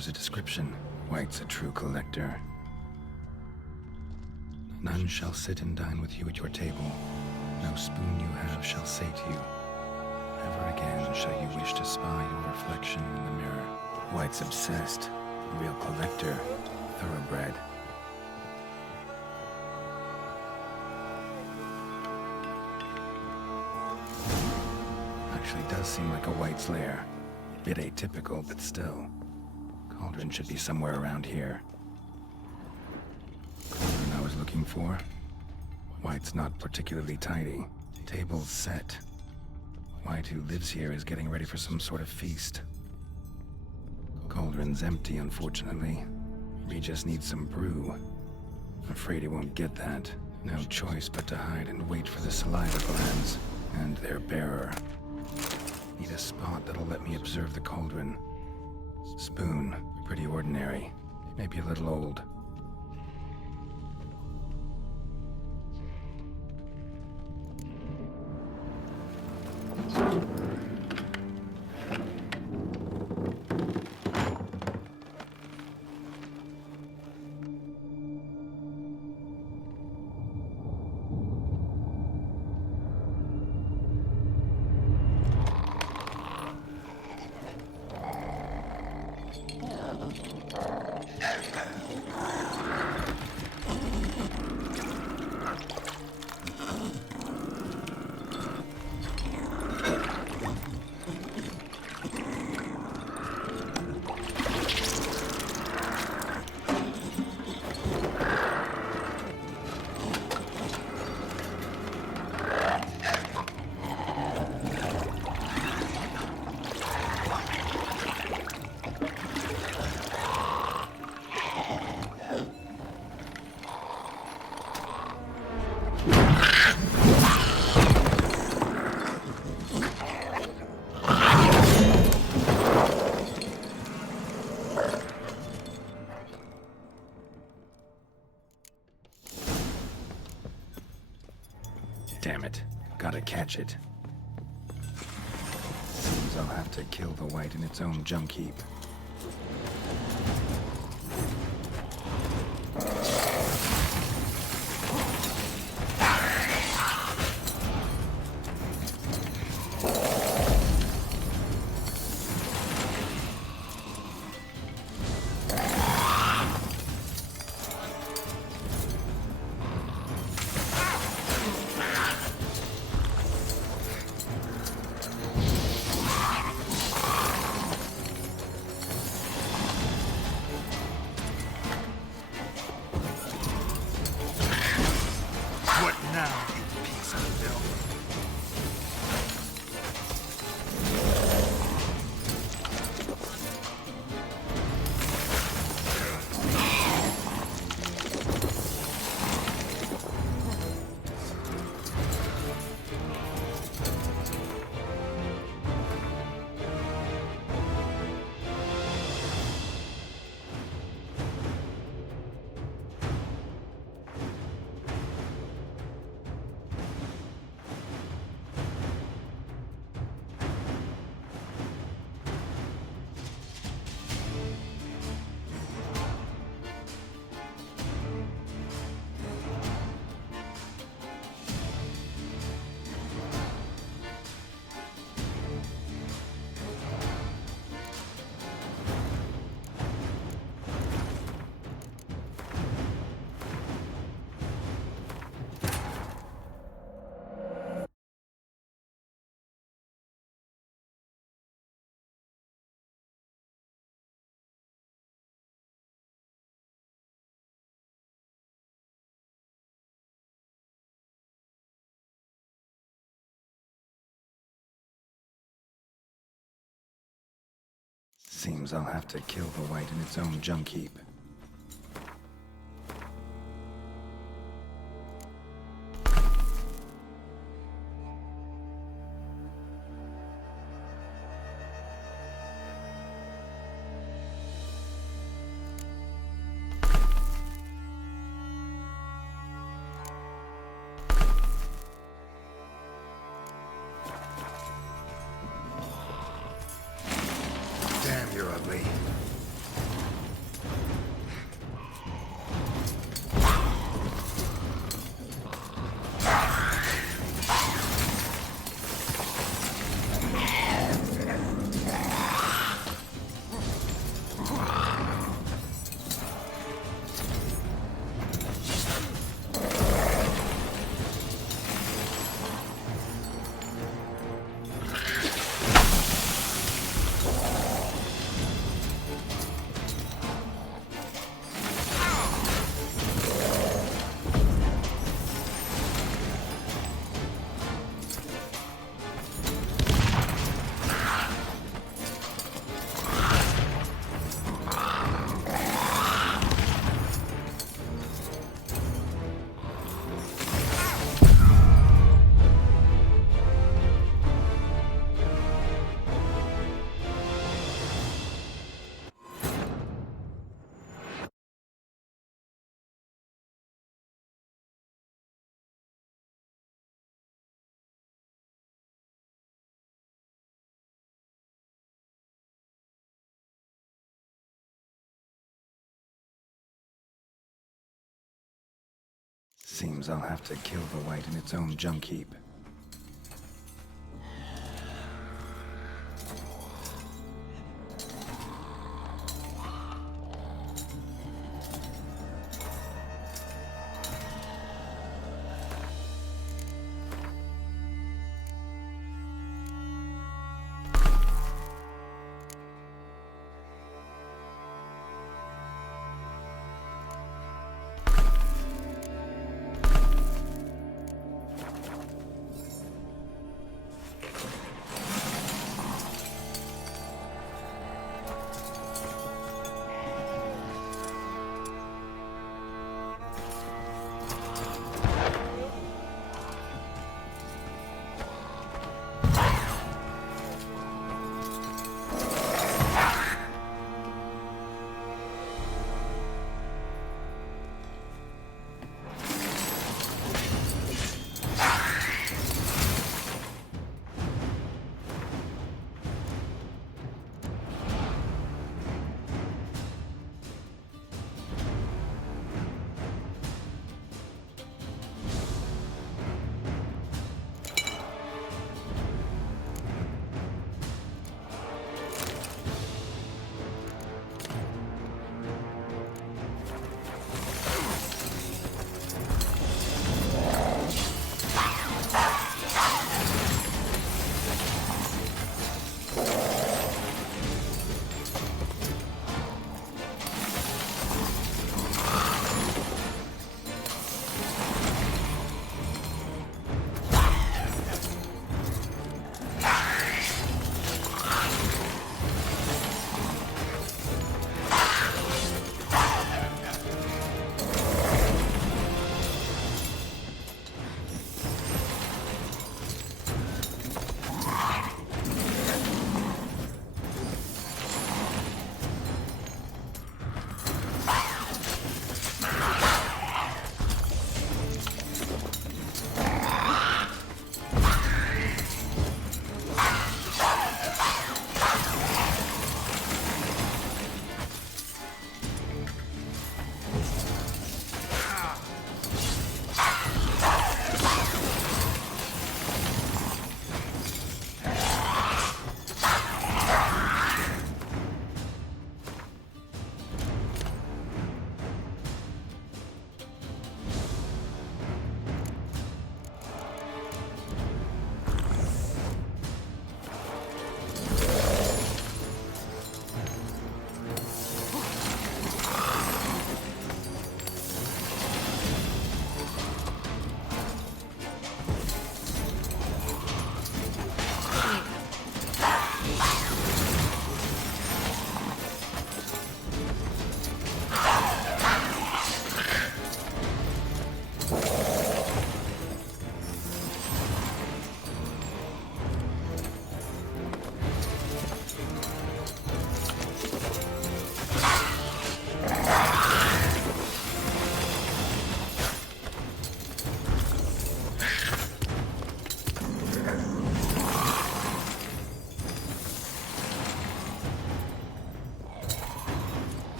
bears a description. White's a true collector. None shall sit and dine with you at your table. No spoon you have shall say to you, never again shall you wish to spy your reflection in the mirror. White's obsessed. A real collector. Thoroughbred. Actually does seem like a White's lair. Bit atypical, but still. Cauldron should be somewhere around here. Cauldron I was looking for. White's not particularly tidy. Table's set. White, who lives here, is getting ready for some sort of feast. Cauldron's empty, unfortunately. Regis needs some brew. Afraid he won't get that. No choice but to hide and wait for the saliva glands and their bearer. Need a spot that'll let me observe the cauldron. Spoon, pretty ordinary. Maybe a little old. Damn it. Gotta catch it. Seems I'll have to kill the White in its own junk heap. Seems I'll have to kill the White in its own junk heap. Damn, you're ugly. seems I'll have to kill the white in its own junk heap.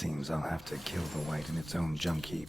Seems I'll have to kill the white in its own junk heap.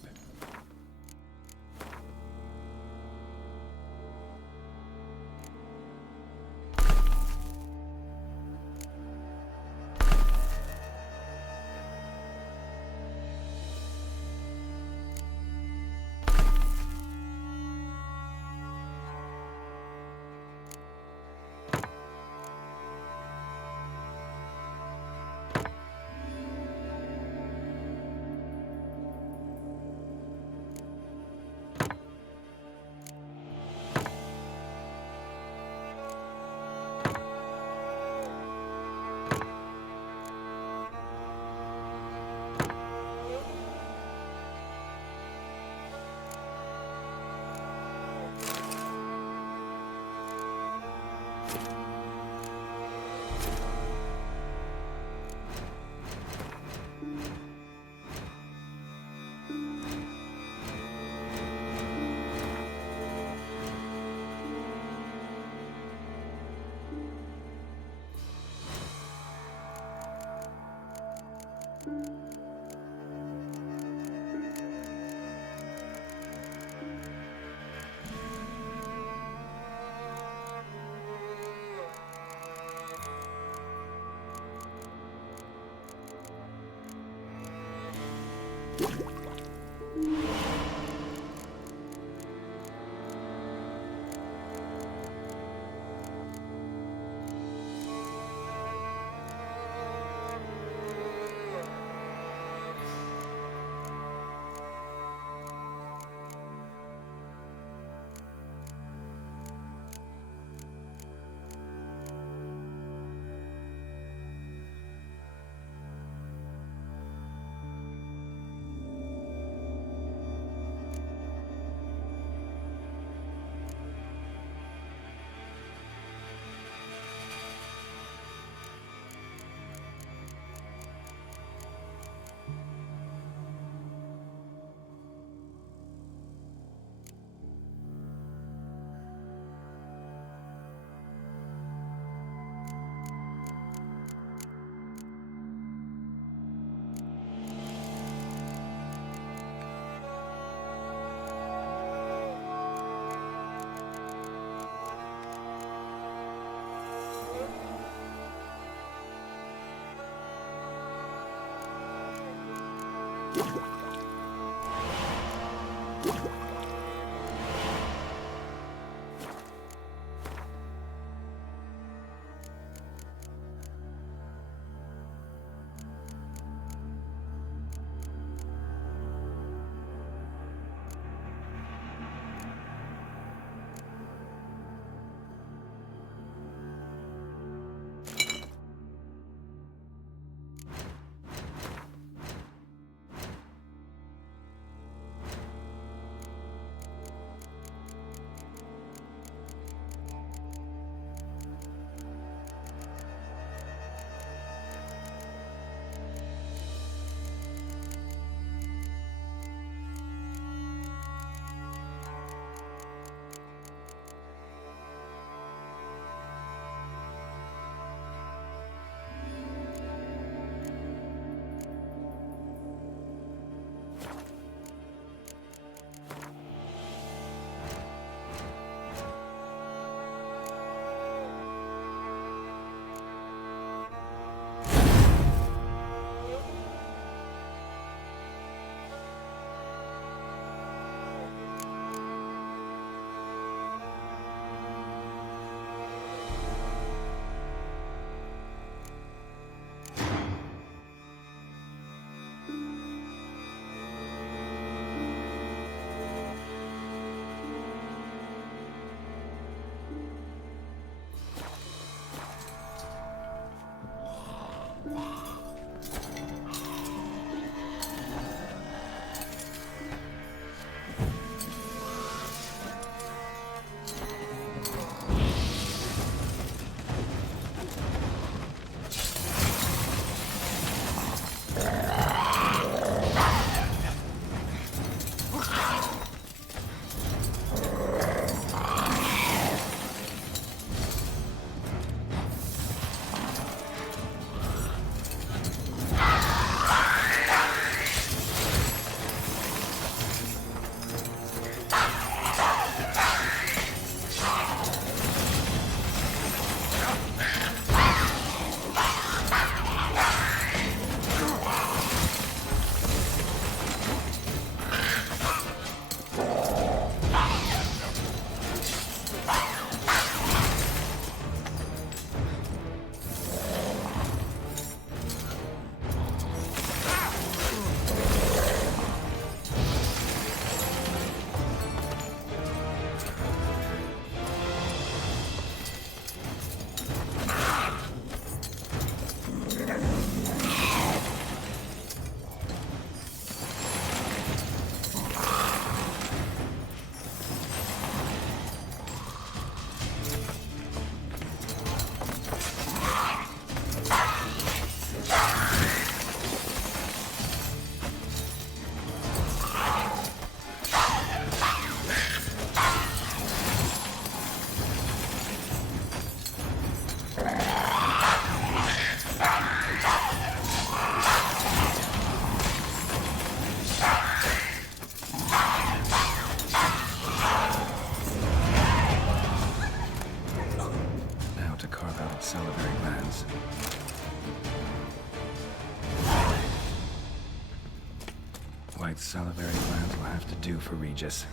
White's salivary glands will have to do for Regis.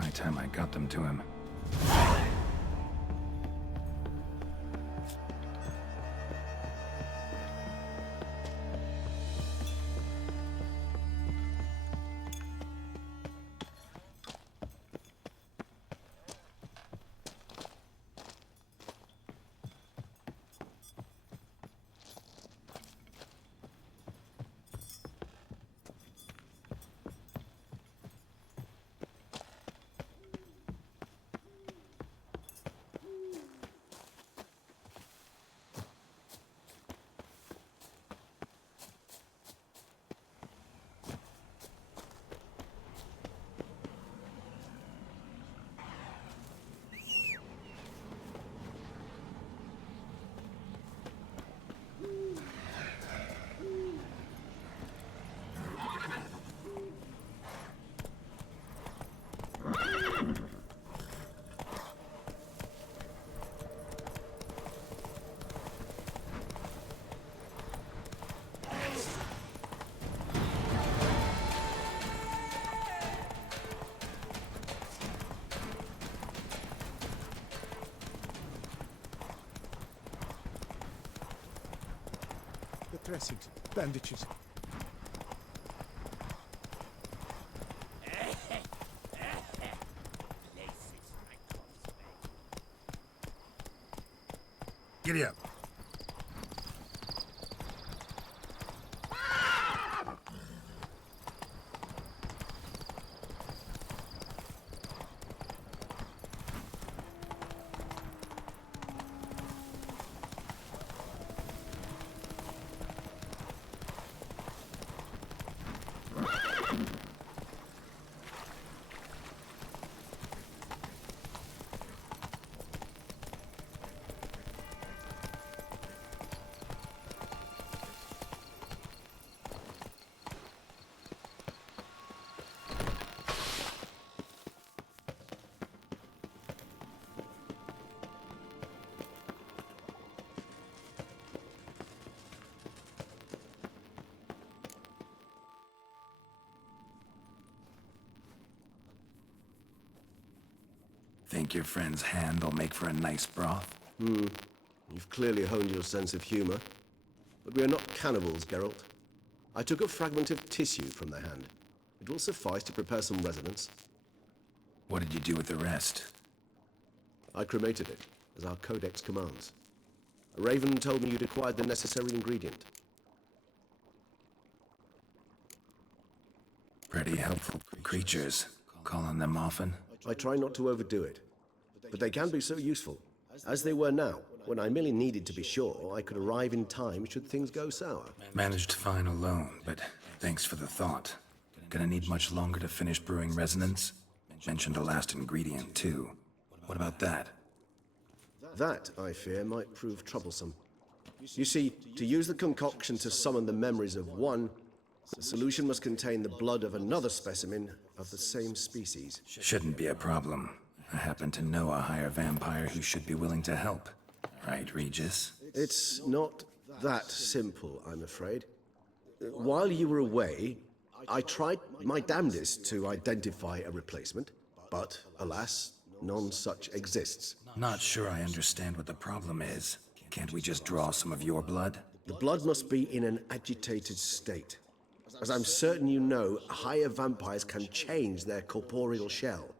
High time I got them to him. The dressings, bandages. Giddy up. Think your friend's hand will make for a nice broth? You've clearly honed your sense of humor. But we are not cannibals, Geralt. I took a fragment of tissue from their hand. It will suffice to prepare some resonance. What did you do with the rest? I cremated it, as our codex commands. A raven told me you'd acquired the necessary ingredient. Pretty helpful creatures. Call on them often? I try not to overdo it, but they can be so useful. As they were now, when I merely needed to be sure I could arrive in time should things go sour. Managed fine alone, but thanks for the thought. Gonna need much longer to finish brewing resonance? Mentioned a last ingredient, too. What about that? That, I fear, might prove troublesome. You see, to use the concoction to summon the memories of one, the solution must contain the blood of another specimen of the same species. Shouldn't be a problem. I happen to know a higher vampire who should be willing to help. Right, Regis? It's not that simple, I'm afraid. While you were away, I tried my damnedest to identify a replacement, but alas, none such exists. Not sure I understand what the problem is. Can't we just draw some of your blood? The blood must be in an agitated state. As I'm certain you know, higher vampires can change their corporeal shell.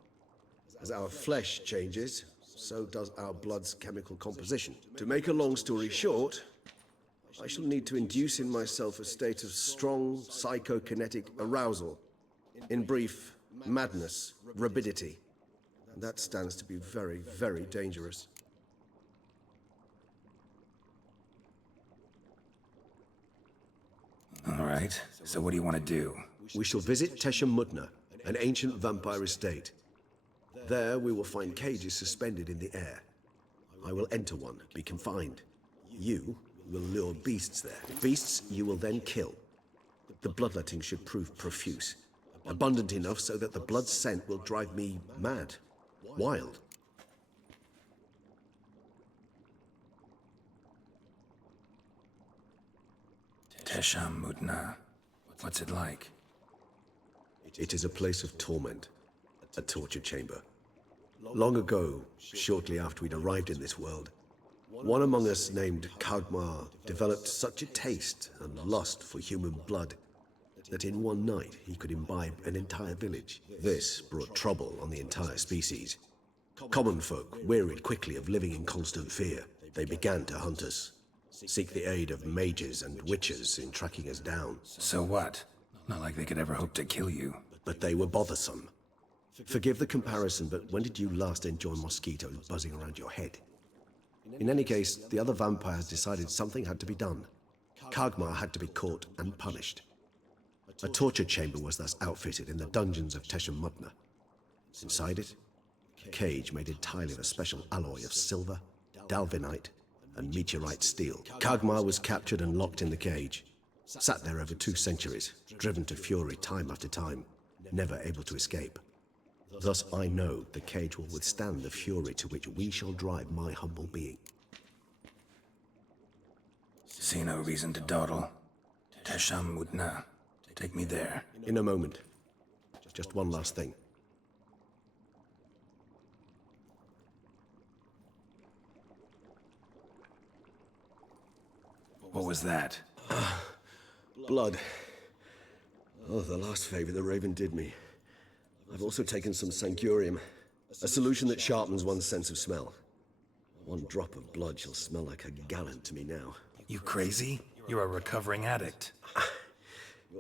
As our flesh changes, so does our blood's chemical composition. To make a long story short, I shall need to induce in myself a state of strong psychokinetic arousal. In brief, madness, rabidity. And that stands to be very, very dangerous. All right, so what do you want to do? We shall visit Tesha Mutna, an ancient vampire estate. There we will find cages suspended in the air. I will enter one, be confined. You will lure beasts there. Beasts you will then kill. The bloodletting should prove profuse. Abundant enough so that the blood scent will drive me mad. Wild. Tesha Mutna. What's it like? It is a place of torment, a torture chamber. Long ago, shortly after we'd arrived in this world, one among us named Kagmar developed such a taste and lust for human blood that in one night he could imbibe an entire village. This brought trouble on the entire species. Common folk wearied quickly of living in constant fear. They began to hunt us, seek the aid of mages and witches in tracking us down. So what? Not like they could ever hope to kill you. But they were bothersome. Forgive the comparison, but when did you last enjoy mosquitoes buzzing around your head? In any case, the other vampires decided something had to be done. Kagmar had to be caught and punished. A torture chamber was thus outfitted in the dungeons of Teshem Mutna. Inside it, a cage made entirely of a special alloy of silver, dalvinite, and meteorite steel. Kagmar was captured and locked in the cage. Sat there over 2 centuries, driven to fury time after time, never able to escape. Thus I know the cage will withstand the fury to which we shall drive my humble being. See no reason to dawdle. Teshem Mutna. Take me there. In a moment. Just one last thing. What was that? Blood. Oh, the last favor the Raven did me. I've also taken some Sancurium, a solution that sharpens one's sense of smell. One drop of blood shall smell like a gallon to me now. You crazy? You're a recovering addict.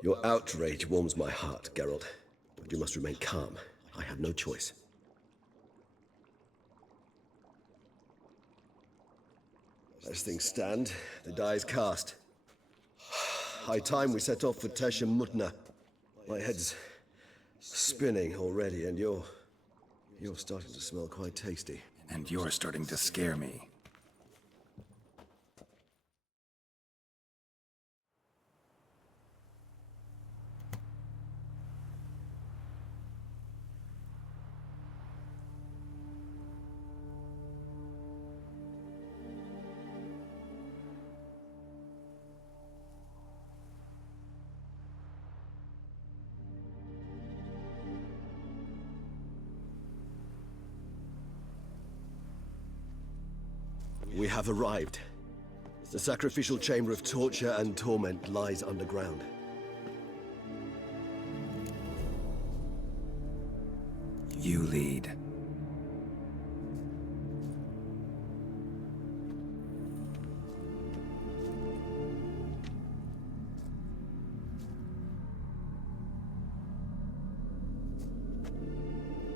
Your outrage warms my heart, Geralt. But you must remain calm. I have no choice. As things stand, the die is cast. High time we set off for Teshem Mutna. My head's spinning already, and you're starting to smell quite tasty. And you're starting to scare me. We have arrived. The sacrificial chamber of torture and torment lies underground. You lead.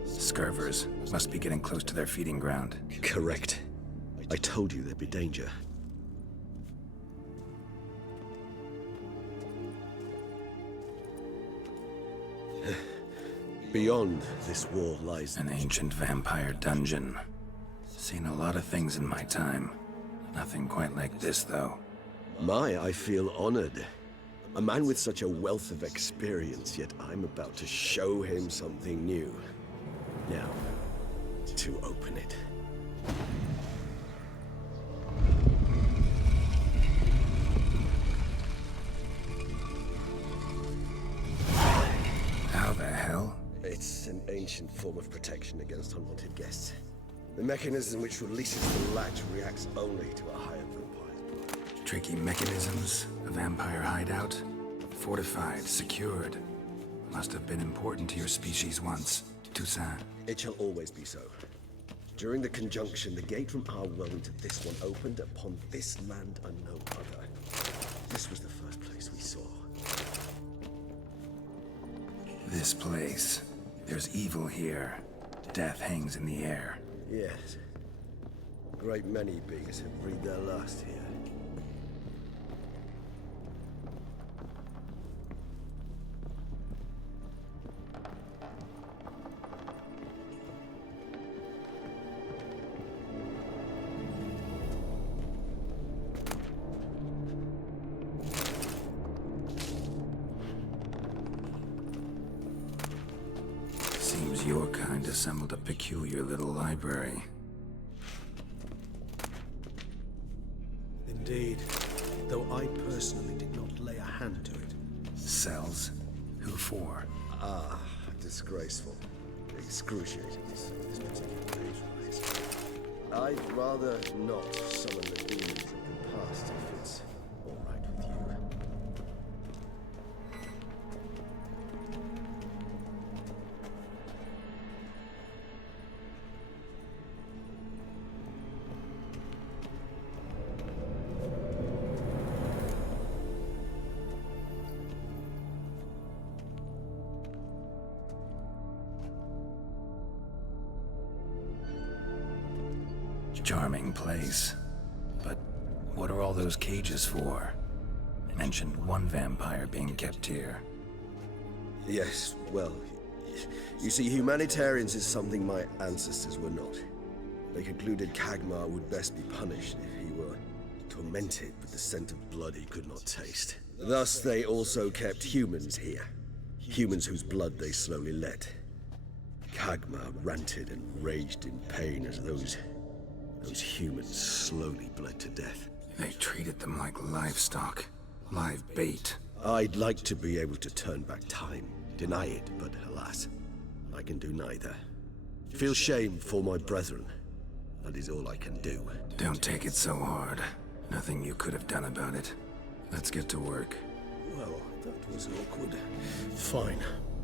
Scurvers must be getting close to their feeding ground. Correct. I told you there'd be danger. Beyond this wall lies An ancient vampire dungeon. Seen a lot of things in my time. Nothing quite like this, though. I feel honored. A man with such a wealth of experience, yet I'm about to show him something new. Now, to open it. How the hell? It's an ancient form of protection against unwanted guests. The mechanism which releases the latch reacts only to a higher vampire's blood. Tricky mechanisms, a vampire hideout. Fortified, secured. Must have been important to your species once. Toussaint. It shall always be so. During the conjunction, the gate from our world into this one opened upon this land and no other. This was the first place we saw. This place. There's evil here. Death hangs in the air. Yes. A great many beings have breathed their last here. Seems your kind assembled a peculiar little library. Indeed. Though I personally did not lay a hand to it. Cells? Who for? Ah, disgraceful. Excruciating. This particular page rise. I'd rather not summon the demons of the past if it's all right with you. Charming place. But what are all those cages for? Mentioned one vampire being kept here. Yes, well, you see, humanitarians is something my ancestors were not. They concluded Kagmar would best be punished if he were tormented with the scent of blood he could not taste. Thus, they also kept humans here. Humans whose blood they slowly let. Kagmar ranted and raged in pain as those humans slowly bled to death. They treated them like livestock. Live bait. I'd like to be able to turn back time, deny it, but alas, I can do neither. Feel shame for my brethren. That is all I can do. Don't take it so hard. Nothing you could have done about it. Let's get to work. Well, that was awkward. Fine.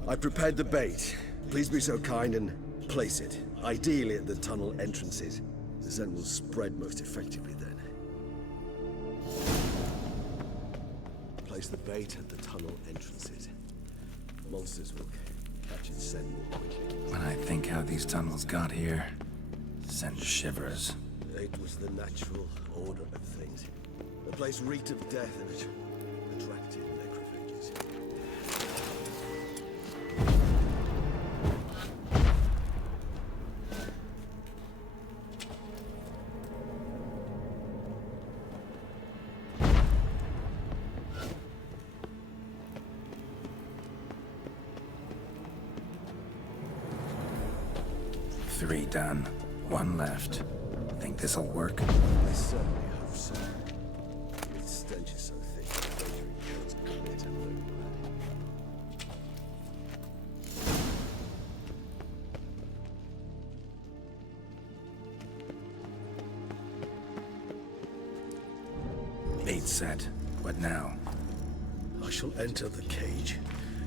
I prepared the bait. Please be so kind and place it, ideally at the tunnel entrances. The scent will spread most effectively then. Place the bait at the tunnel entrances. Monsters will catch its scent more quickly. When I think how these tunnels got here, sends shivers. It was the natural order of things. The place reeked of death and it attracted necrophages. Three done. One left. Think this'll work? I certainly hope so. Its stench is so thick, the danger incurs clear to no blood. Bait set. What now? I shall enter the cage.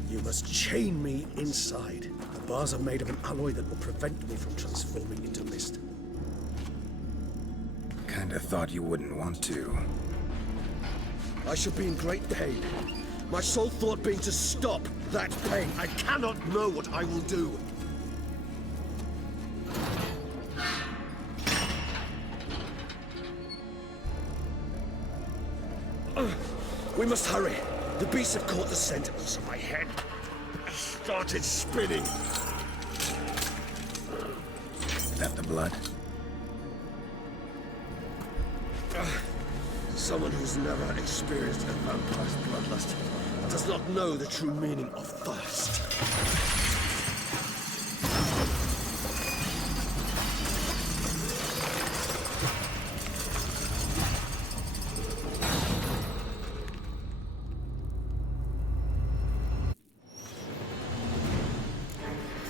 You must chain me inside. The bars are made of an alloy that will prevent me from transforming into mist. Kinda thought you wouldn't want to. I shall be in great pain. My sole thought being to stop that pain. I cannot know what I will do. We must hurry. The beasts have caught the scent, so my head started spinning. That the blood? Someone who's never experienced a vampire's bloodlust does not know the true meaning of thirst.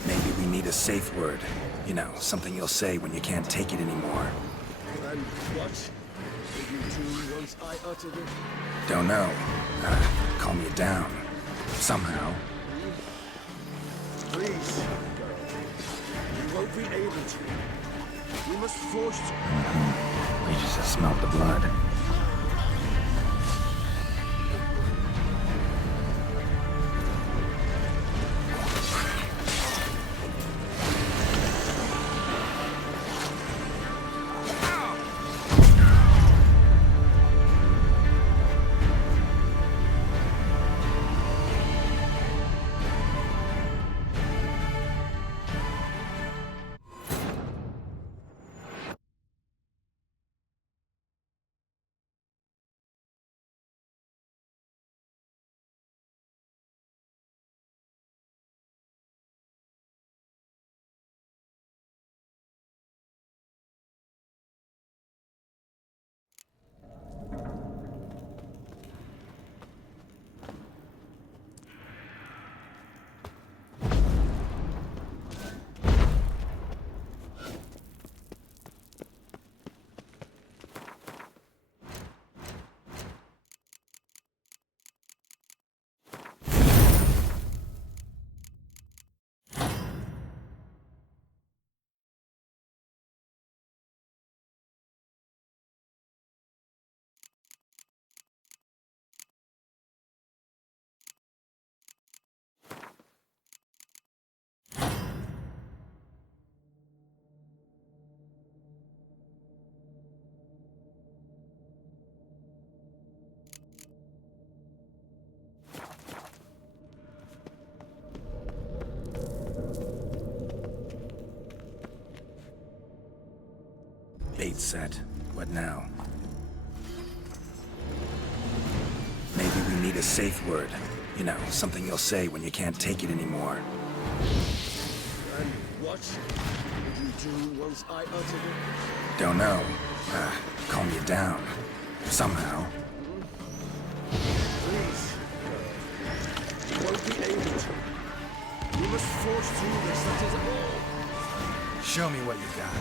Maybe we need a safe word. You know, something you'll say when you can't take it anymore. And what did you do once I uttered it? Don't know. Calm you down. Somehow. Please, girl. You won't be able to. We must force it. We just smelled the blood. Gate's set. What now? Maybe we need a safe word. You know, something you'll say when you can't take it anymore. And what would you do once I uttered it? Don't know. Calm you down. Somehow. Please. You won't be able to. You must forge through this, that is all. Show me what you got.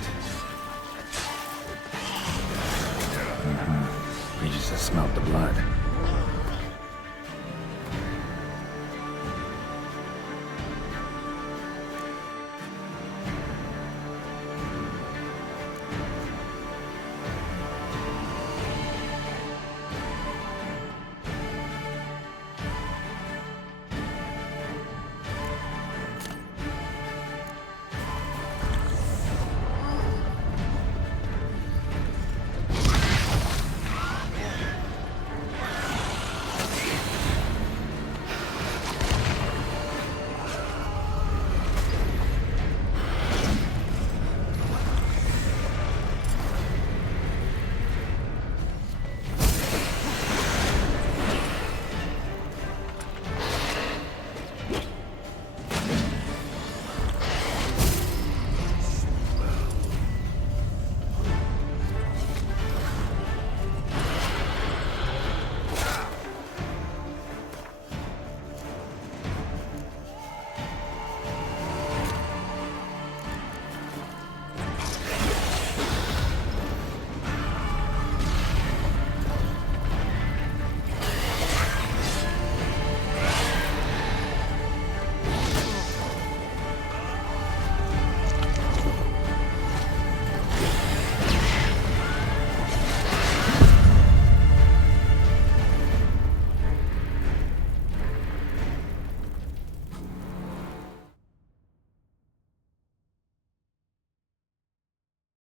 Regis has smelt the blood.